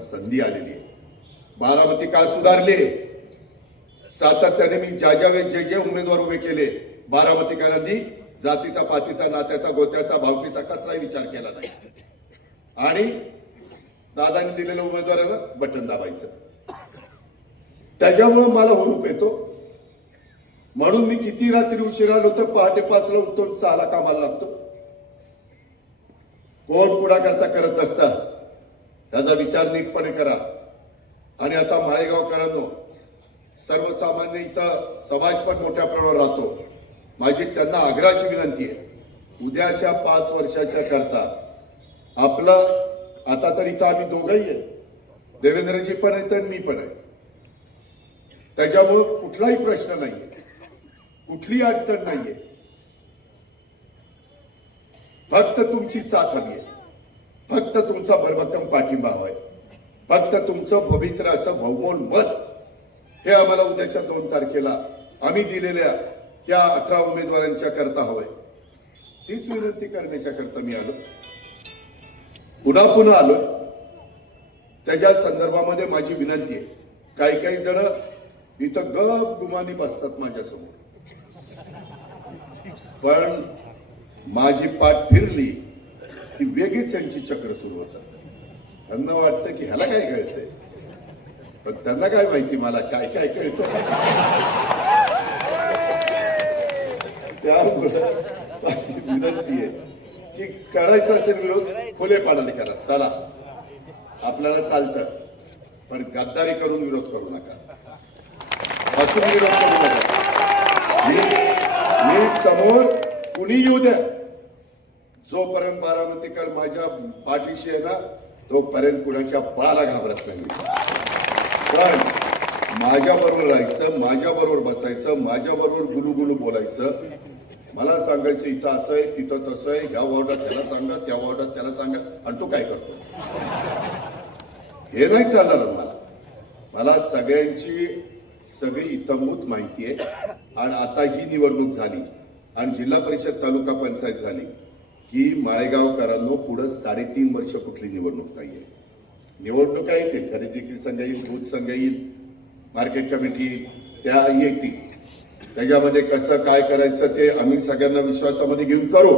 संधी आलेली आहे. बारामती का सुधारले? सातत्याने मी जे जे उमेदवार उभे केले बारामतीकरांनी जातीचा, पातीचा, नात्याचा, गोत्याचा, भावकीचा कसलाही विचार केला नाही आणि दादांनी दिलेल्या उमेदवाराला बटन दाबायचं. त्याच्यामुळे मला हुरूप येतो. म्हणून मी किती रात्री उशिरा आलो तर पहाटे 5 ला उठतो, 6 ला कामाला लागतो. कोण पुढाकरता करत नसता, त्याचा विचार नीटपणे करा. आणि आता माळेगावकरांनो, सर्वसामान्य इथं समाज पण मोठ्या प्रमाणावर राहतो. माझी त्यांना आग्रहाची विनंती आहे, उद्याच्या 5 वर्षाच्या करता आपलं, आता तर इथं आम्ही दोघंही आहे, देवेंद्रजी पण आहेत आणि मी पण आहे, त्याच्यामुळं कुठलाही प्रश्न नाहीये, कुठलीही अडचण नाहीये. फक्त तुमची साथ हवी आहे, फक्त तुमचा भरभक्कम पाठिंबा हवाय, फक्त तुमचं पवित्र असं बहुमोल मत हे आम्हाला उद्याच्या 2 तारखेला आम्ही दिलेल्या या 18 उमेदवारांच्या करता हवंय. तीच विनंती करण्याच्या करता मी आलो, पुन्हा आलोय. त्याच्या संदर्भामध्ये माझी विनंती आहे, काही जण इथं गप गुमानी बसतात माझ्यासमोर, पण माझी पाठ फिरली की वेगळीच यांची चक्र सुरू होतात. त्यांना वाटतं की ह्याला काय कळतंय, पण त्यांना काय माहिती मला काय काय कळतं. त्यामुळे विनंती आहे की करायचा असेल विरोध खुलेपणाने करा. चला, आपल्याला चालतं, पण गद्दारी करून विरोध करू नका, हसून विरोध करू नका. मी समोर कुणी येऊ द्या, जोपर्यंत बारामतीकर माझ्या पाठीशी आहे ना, तोपर्यंत कुणाच्या बाला घाबरत नाही. पण माझ्या बरोबर राहायचं, माझ्या बरोबर बसायचं, माझ्या बरोबर गुलू बोलायचं. मला सांगायचं इथं असं आहे, तिथं तसं आहे, ह्या वॉर्डात त्याला सांगा, त्या वॉर्डात त्याला सांगा, आणि तो काय करतो हे नाही चालणार. मला सगळ्यांची सगळी इतंभूत माहिती आहे. आणि आता ही निवडणूक झाली आणि जिल्हा परिषद तालुका पंचायत झाली की माळेगावकरांनो पुढे 3.5 वर्ष कुठली निवडणूक नाहीये. निवडणुका येतील, खरेदी विक्री संघ येईल, बूथ संघ येईल, मार्केट कमिटी त्या येतील. त्याच्यामध्ये कसं काय करायचं ते आम्ही सगळ्यांना विश्वासामध्ये घेऊन करू.